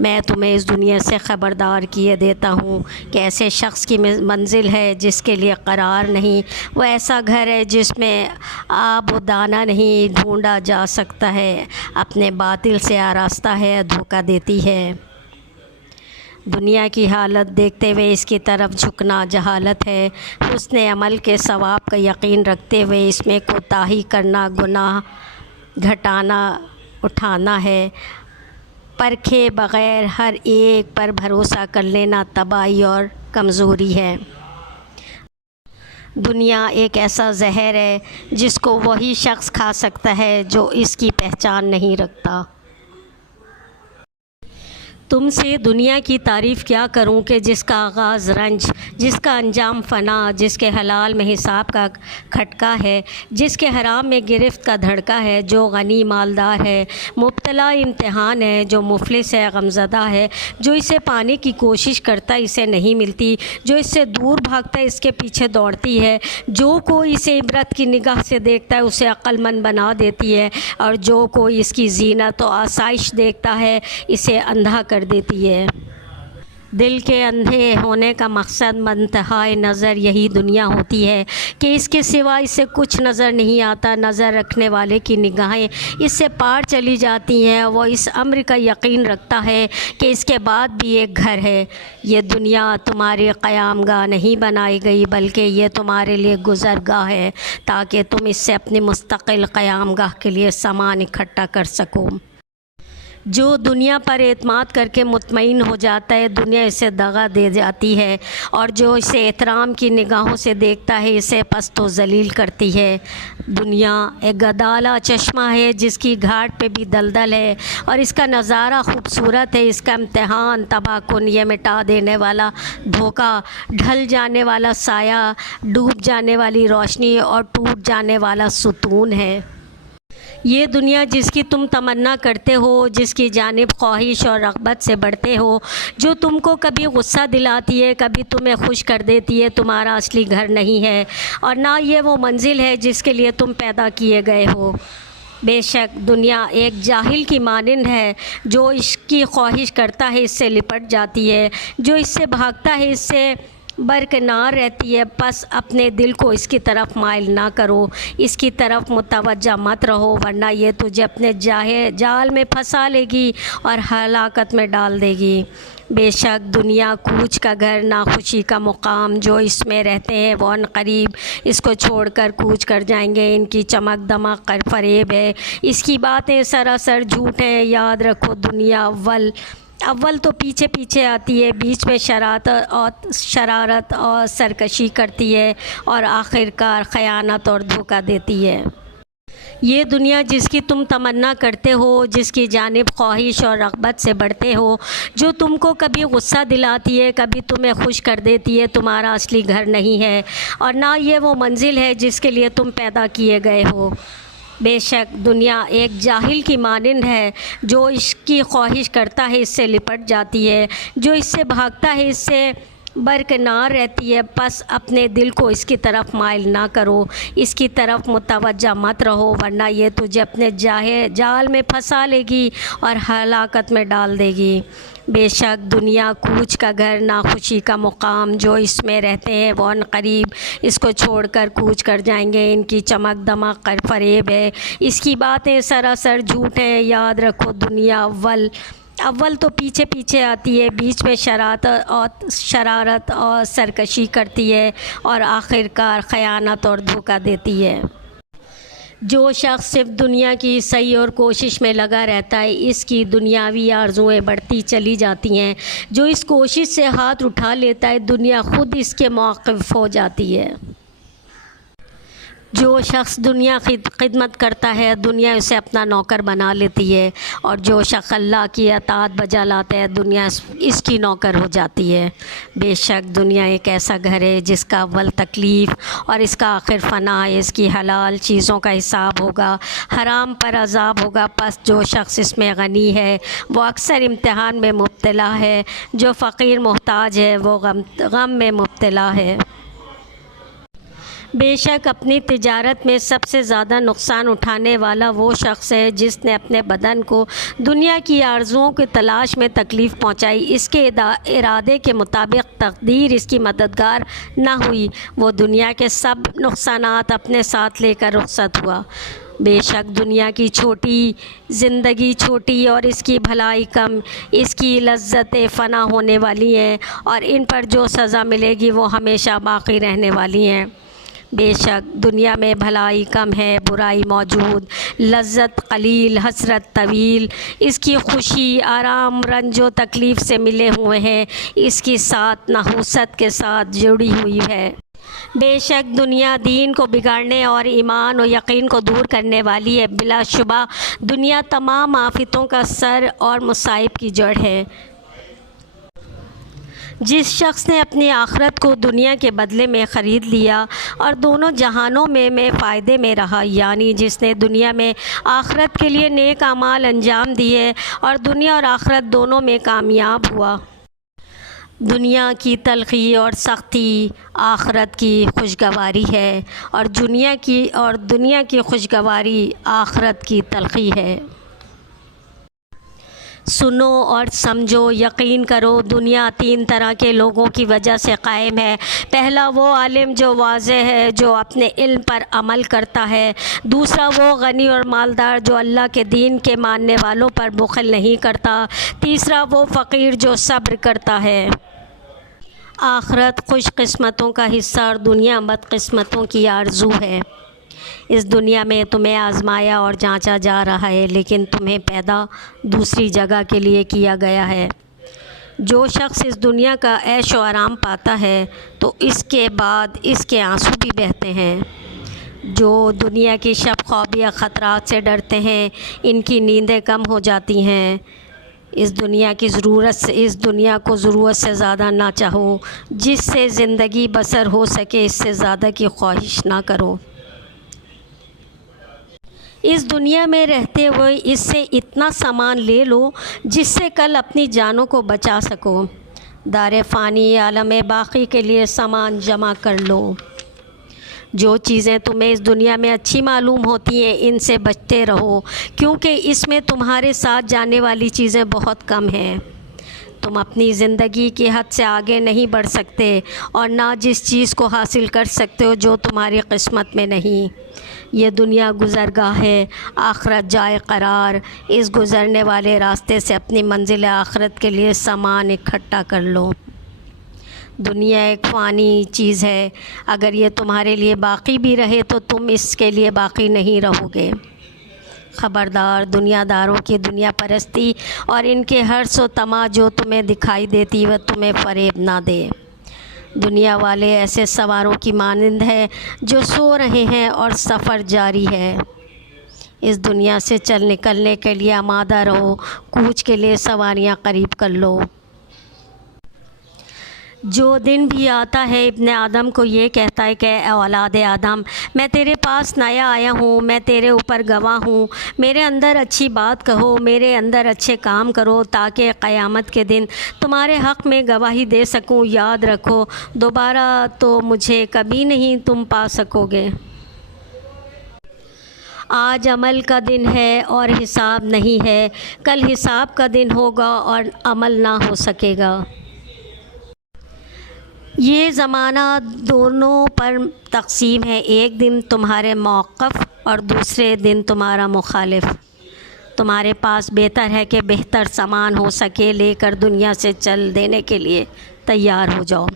میں تمہیں اس دنیا سے خبردار کیے دیتا ہوں کہ ایسے شخص کی منزل ہے جس کے لیے قرار نہیں، وہ ایسا گھر ہے جس میں آب و دانہ نہیں ڈھونڈا جا سکتا ہے، اپنے باطل سے آراستہ ہے، دھوکہ دیتی ہے۔ دنیا کی حالت دیکھتے ہوئے اس کی طرف جھکنا جہالت ہے، حسن عمل کے ثواب کا یقین رکھتے ہوئے اس میں کوتاہی کرنا گناہ گھٹانا اٹھانا ہے، پرکھے بغیر ہر ایک پر بھروسہ کر لینا تباہی اور کمزوری ہے۔ دنیا ایک ایسا زہر ہے جس کو وہی شخص کھا سکتا ہے جو اس کی پہچان نہیں رکھتا۔ تم سے دنیا کی تعریف کیا کروں کہ جس کا آغاز رنج، جس کا انجام فنا، جس کے حلال میں حساب کا کھٹکا ہے، جس کے حرام میں گرفت کا دھڑکا ہے، جو غنی مالدار ہے، مبتلا امتحان ہے، جو مفلس ہے غمزدہ ہے، جو اسے پانے کی کوشش کرتا اسے نہیں ملتی، جو اس سے دور بھاگتا اس کے پیچھے دوڑتی ہے، جو کوئی اسے عبرت کی نگاہ سے دیکھتا ہے اسے عقل مند بنا دیتی ہے، اور جو کوئی اس کی زینت و آسائش دیکھتا ہے اسے اندھا کر دیتی ہے۔ دل کے اندھے ہونے کا مقصد منتہائے نظر یہی دنیا ہوتی ہے کہ اس کے سوا اسے کچھ نظر نہیں آتا، نظر رکھنے والے کی نگاہیں اس سے پار چلی جاتی ہیں، وہ اس امر کا یقین رکھتا ہے کہ اس کے بعد بھی ایک گھر ہے۔ یہ دنیا تمہاری قیام گاہ نہیں بنائی گئی بلکہ یہ تمہارے لیے گزرگاہ ہے تاکہ تم اس سے اپنی مستقل قیام گاہ کے لیے سامان اکٹھا کر سکو۔ جو دنیا پر اعتماد کر کے مطمئن ہو جاتا ہے دنیا اسے دغا دے جاتی ہے، اور جو اسے احترام کی نگاہوں سے دیکھتا ہے اسے پست و ذلیل کرتی ہے۔ دنیا ایک گدالا چشمہ ہے جس کی گھاٹ پہ بھی دلدل ہے، اور اس کا نظارہ خوبصورت ہے، اس کا امتحان تباہ کن، یہ مٹا دینے والا دھوکہ، ڈھل جانے والا سایہ، ڈوب جانے والی روشنی اور ٹوٹ جانے والا ستون ہے۔ یہ دنیا جس کی تم تمنا کرتے ہو، جس کی جانب خواہش اور رغبت سے بڑھتے ہو، جو تم کو کبھی غصہ دلاتی ہے کبھی تمہیں خوش کر دیتی ہے، تمہارا اصلی گھر نہیں ہے، اور نہ یہ وہ منزل ہے جس کے لیے تم پیدا کیے گئے ہو۔ بے شک دنیا ایک جاہل کی مانند ہے، جو عشق کی خواہش کرتا ہے اس سے لپٹ جاتی ہے، جو اس سے بھاگتا ہے اس سے برکنار رہتی ہے، پس اپنے دل کو اس کی طرف مائل نہ کرو، اس کی طرف متوجہ مت رہو، ورنہ یہ تجھے اپنے جال میں پھنسا لے گی اور ہلاکت میں ڈال دے گی۔ بے شک دنیا کوچ کا گھر، ناخوشی کا مقام، جو اس میں رہتے ہیں وہ عنقریب اس کو چھوڑ کر کوچ کر جائیں گے، ان کی چمک دمک فریب ہے، اس کی باتیں سراسر جھوٹ ہیں۔ یاد رکھو دنیا اول تو پیچھے پیچھے آتی ہے، بیچ میں شرارت اور سرکشی کرتی ہے، اور آخرکار خیانت اور دھوکہ دیتی ہے۔ یہ دنیا جس کی تم تمنا کرتے ہو، جس کی جانب خواہش اور رغبت سے بڑھتے ہو، جو تم کو کبھی غصہ دلاتی ہے کبھی تمہیں خوش کر دیتی ہے، تمہارا اصلی گھر نہیں ہے، اور نہ یہ وہ منزل ہے جس کے لیے تم پیدا کیے گئے ہو۔ بے شک دنیا ایک جاہل کی مانند ہے، جو عشق کی خواہش کرتا ہے اس سے لپٹ جاتی ہے، جو اس سے بھاگتا ہے اس سے برکنار رہتی ہے، پس اپنے دل کو اس کی طرف مائل نہ کرو، اس کی طرف متوجہ مت رہو، ورنہ یہ تجھے اپنے جال میں پھنسا لے گی اور ہلاکت میں ڈال دے گی۔ بے شک دنیا کوچ کا گھر، ناخوشی کا مقام، جو اس میں رہتے ہیں وہ عنقریب اس کو چھوڑ کر کوچ کر جائیں گے، ان کی چمک دمک فریب ہے، اس کی باتیں سراسر جھوٹ ہیں۔ یاد رکھو دنیا اول تو پیچھے پیچھے آتی ہے، بیچ میں شرارت اور سرکشی کرتی ہے، اور آخرکار خیانت اور دھوکہ دیتی ہے۔ جو شخص صرف دنیا کی صحیح اور کوشش میں لگا رہتا ہے اس کی دنیاوی آرزوئیں بڑھتی چلی جاتی ہیں، جو اس کوشش سے ہاتھ اٹھا لیتا ہے دنیا خود اس کے موقف ہو جاتی ہے۔ جو شخص دنیا خدمت کرتا ہے دنیا اسے اپنا نوکر بنا لیتی ہے، اور جو شخص اللہ کی اطاعت بجا لاتا ہے دنیا اس کی نوکر ہو جاتی ہے۔ بے شک دنیا ایک ایسا گھر ہے جس کا اول تکلیف اور اس کا آخر فنا ہے، اس کی حلال چیزوں کا حساب ہوگا، حرام پر عذاب ہوگا، پس جو شخص اس میں غنی ہے وہ اکثر امتحان میں مبتلا ہے، جو فقیر محتاج ہے وہ غم میں مبتلا ہے۔ بے شک اپنی تجارت میں سب سے زیادہ نقصان اٹھانے والا وہ شخص ہے جس نے اپنے بدن کو دنیا کی آرزوؤں کی تلاش میں تکلیف پہنچائی، اس کے ارادے کے مطابق تقدیر اس کی مددگار نہ ہوئی، وہ دنیا کے سب نقصانات اپنے ساتھ لے کر رخصت ہوا۔ بے شک دنیا کی زندگی چھوٹی اور اس کی بھلائی کم، اس کی لذتیں فنا ہونے والی ہیں اور ان پر جو سزا ملے گی وہ ہمیشہ باقی رہنے والی ہیں۔ بے شک دنیا میں بھلائی کم ہے، برائی موجود، لذت قلیل، حسرت طویل، اس کی خوشی آرام رنج و تکلیف سے ملے ہوئے ہیں، اس کی ساتھ نحوست کے ساتھ جڑی ہوئی ہے۔ بے شک دنیا دین کو بگاڑنے اور ایمان و یقین کو دور کرنے والی ہے، بلا شبہ دنیا تمام آفتوں کا سر اور مصائب کی جڑ ہے۔ جس شخص نے اپنی آخرت کو دنیا کے بدلے میں خرید لیا اور دونوں جہانوں میں فائدے میں رہا، یعنی جس نے دنیا میں آخرت کے لیے نیک اعمال انجام دیے اور دنیا اور آخرت دونوں میں کامیاب ہوا۔ دنیا کی تلخی اور سختی آخرت کی خوشگواری ہے اور دنیا کی خوشگواری آخرت کی تلخی ہے۔ سنو اور سمجھو، یقین کرو، دنیا تین طرح کے لوگوں کی وجہ سے قائم ہے۔ پہلا وہ عالم جو واضح ہے، جو اپنے علم پر عمل کرتا ہے۔ دوسرا وہ غنی اور مالدار جو اللہ کے دین کے ماننے والوں پر بخل نہیں کرتا۔ تیسرا وہ فقیر جو صبر کرتا ہے۔ آخرت خوش قسمتوں کا حصہ اور دنیا بد قسمتوں کی آرزو ہے۔ اس دنیا میں تمہیں آزمایا اور جانچا جا رہا ہے، لیکن تمہیں پیدا دوسری جگہ کے لیے کیا گیا ہے۔ جو شخص اس دنیا کا عیش و آرام پاتا ہے تو اس کے بعد اس کے آنسو بھی بہتے ہیں۔ جو دنیا کی شب خوابی یا خطرات سے ڈرتے ہیں، ان کی نیندیں کم ہو جاتی ہیں۔ اس دنیا کو ضرورت سے زیادہ نہ چاہو، جس سے زندگی بسر ہو سکے اس سے زیادہ کی خواہش نہ کرو۔ اس دنیا میں رہتے ہوئے اس سے اتنا سامان لے لو جس سے کل اپنی جانوں کو بچا سکو۔ دار فانی عالم باقی کے لیے سامان جمع کر لو۔ جو چیزیں تمہیں اس دنیا میں اچھی معلوم ہوتی ہیں ان سے بچتے رہو، کیونکہ اس میں تمہارے ساتھ جانے والی چیزیں بہت کم ہیں۔ تم اپنی زندگی کی حد سے آگے نہیں بڑھ سکتے اور نہ جس چیز کو حاصل کر سکتے ہو جو تمہاری قسمت میں نہیں۔ یہ دنیا گزرگاہ ہے، آخرت جائے قرار۔ اس گزرنے والے راستے سے اپنی منزل آخرت کے لیے سامان اکٹھا کر لو۔ دنیا ایک فانی چیز ہے، اگر یہ تمہارے لیے باقی بھی رہے تو تم اس کے لیے باقی نہیں رہو گے۔ خبردار، دنیا داروں کی دنیا پرستی اور ان کے حرص و طمع جو تمہیں دکھائی دیتی وہ تمہیں فریب نہ دے۔ دنیا والے ایسے سواروں کی مانند ہے جو سو رہے ہیں اور سفر جاری ہے۔ اس دنیا سے نکلنے کے لیے آمادہ رہو، کوچ کے لیے سواریاں قریب کر لو۔ جو دن بھی آتا ہے ابن آدم کو یہ کہتا ہے کہ اے اولاد آدم، میں تیرے پاس نیا آیا ہوں، میں تیرے اوپر گواہ ہوں، میرے اندر اچھی بات کہو، میرے اندر اچھے کام کرو تاکہ قیامت کے دن تمہارے حق میں گواہی دے سکوں۔ یاد رکھو، دوبارہ تو مجھے کبھی نہیں تم پا سکو گے۔ آج عمل کا دن ہے اور حساب نہیں ہے، کل حساب کا دن ہوگا اور عمل نہ ہو سکے گا۔ یہ زمانہ دونوں پر تقسیم ہے، ایک دن تمہارے موقف اور دوسرے دن تمہارا مخالف۔ تمہارے پاس بہتر ہے کہ بہتر سامان ہو سکے لے کر دنیا سے چل دینے کے لیے تیار ہو جاؤ۔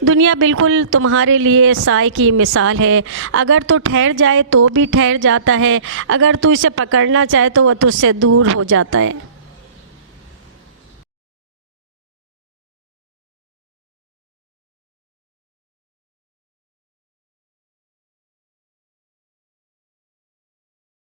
دنیا بالکل تمہارے لیے سائے کی مثال ہے، اگر تو ٹھہر جائے تو بھی ٹھہر جاتا ہے، اگر تو اسے پکڑنا چاہے تو وہ تجھ سے دور ہو جاتا ہے۔